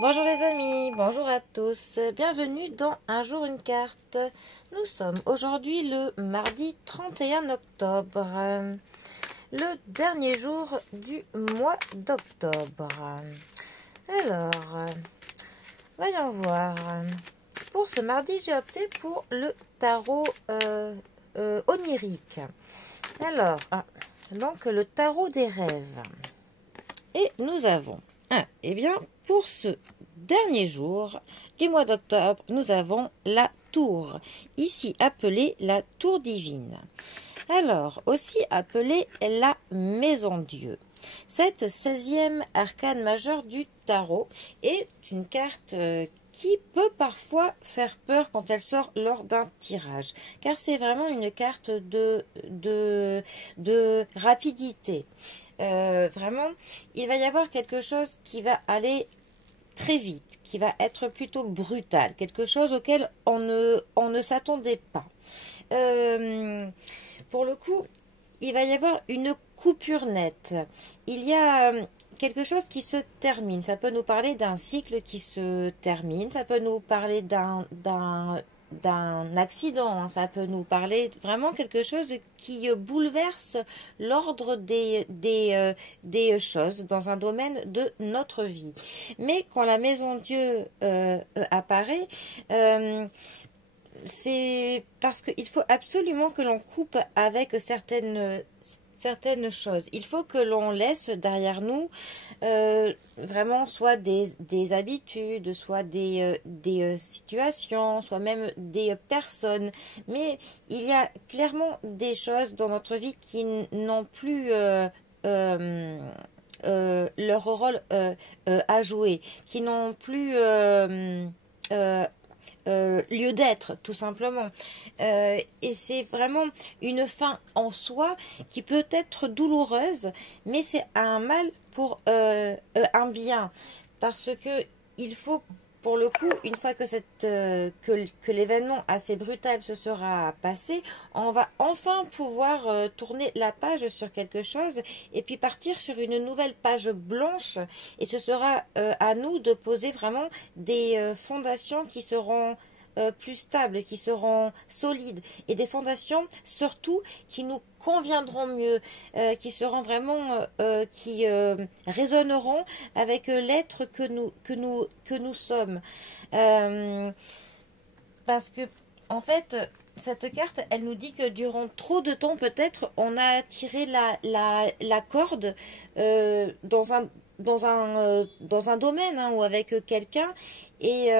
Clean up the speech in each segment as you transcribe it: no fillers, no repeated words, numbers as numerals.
Bonjour les amis, bonjour à tous, bienvenue dans Un jour une carte. Nous sommes aujourd'hui le mardi 31 octobre, le dernier jour du mois d'octobre. Alors, voyons voir. Pour ce mardi, j'ai opté pour le tarot onirique. Alors, donc le tarot des rêves. Et nous avons, eh bien, pour ce dernier jour du mois d'octobre, nous avons la tour, ici appelée la tour divine. Alors, aussi appelée la maison Dieu. Cette 16e arcane majeure du tarot est une carte qui peut parfois faire peur quand elle sort lors d'un tirage, car c'est vraiment une carte de rapidité. Vraiment, il va y avoir quelque chose qui va aller très vite, qui va être plutôt brutal, quelque chose auquel on ne s'attendait pas. Pour le coup, il va y avoir une coupure nette. Il y a quelque chose qui se termine. Ça peut nous parler d'un cycle qui se termine, ça peut nous parler d'un accident, ça peut nous parler vraiment quelque chose qui bouleverse l'ordre des choses dans un domaine de notre vie. Mais quand la maison Dieu apparaît, c'est parce qu'il faut absolument que l'on coupe avec certaines choses. Il faut que l'on laisse derrière nous vraiment soit des habitudes, soit des situations, soit même des personnes. Mais il y a clairement des choses dans notre vie qui n'ont plus leur rôle à jouer, qui n'ont plus lieu d'être, tout simplement. Et c'est vraiment une fin en soi qui peut être douloureuse, mais c'est un mal pour un bien. Parce que il faut, pour le coup, une fois que que l'événement assez brutal se sera passé, on va enfin pouvoir tourner la page sur quelque chose et puis partir sur une nouvelle page blanche. Et ce sera à nous de poser vraiment des fondations qui seront plus stables, qui seront solides, et des fondations surtout qui nous conviendront mieux, qui seront vraiment qui résonneront avec l'être que nous sommes. Parce que en fait, cette carte, elle nous dit que durant trop de temps, peut-être, on a tiré la corde dans un domaine ou avec quelqu'un, et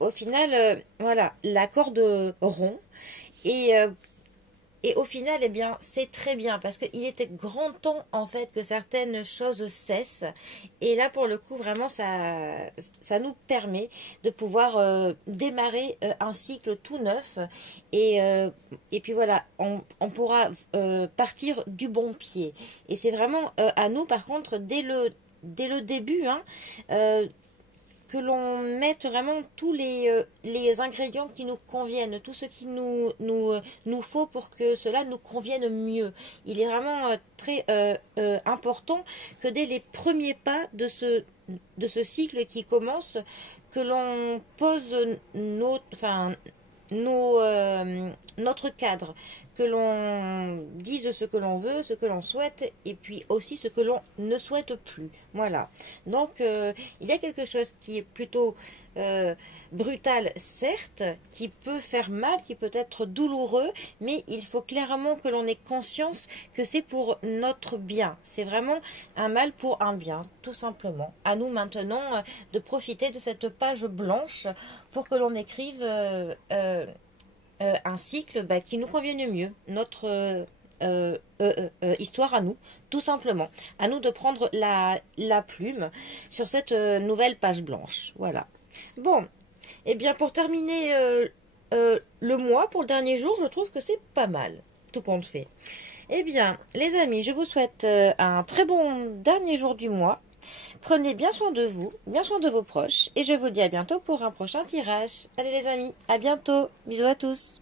au final, voilà, la corde rompt, et au final, eh bien, c'est très bien parce qu'il était grand temps en fait que certaines choses cessent. Et là, pour le coup, vraiment, ça nous permet de pouvoir démarrer un cycle tout neuf. Et puis voilà, on pourra partir du bon pied. Et c'est vraiment à nous, par contre, dès le début, que l'on mette vraiment tous les ingrédients qui nous conviennent, tout ce qu'il nous faut pour que cela nous convienne mieux. Il est vraiment très important que dès les premiers pas de ce cycle qui commence, que l'on pose notre cadre, que l'on dise ce que l'on veut, ce que l'on souhaite, et puis aussi ce que l'on ne souhaite plus. Voilà. Donc, il y a quelque chose qui est plutôt brutal, certes, qui peut faire mal, qui peut être douloureux, mais il faut clairement que l'on ait conscience que c'est pour notre bien. C'est vraiment un mal pour un bien, tout simplement. À nous maintenant de profiter de cette page blanche pour que l'on écrive un cycle qui nous convienne mieux, notre histoire à nous, tout simplement. À nous de prendre la plume sur cette nouvelle page blanche. Voilà. Bon, et bien pour terminer le mois, pour le dernier jour, je trouve que c'est pas mal, tout compte fait. Eh bien, les amis, je vous souhaite un très bon dernier jour du mois. Prenez bien soin de vous, bien soin de vos proches, et je vous dis à bientôt pour un prochain tirage. Allez les amis, à bientôt, bisous à tous.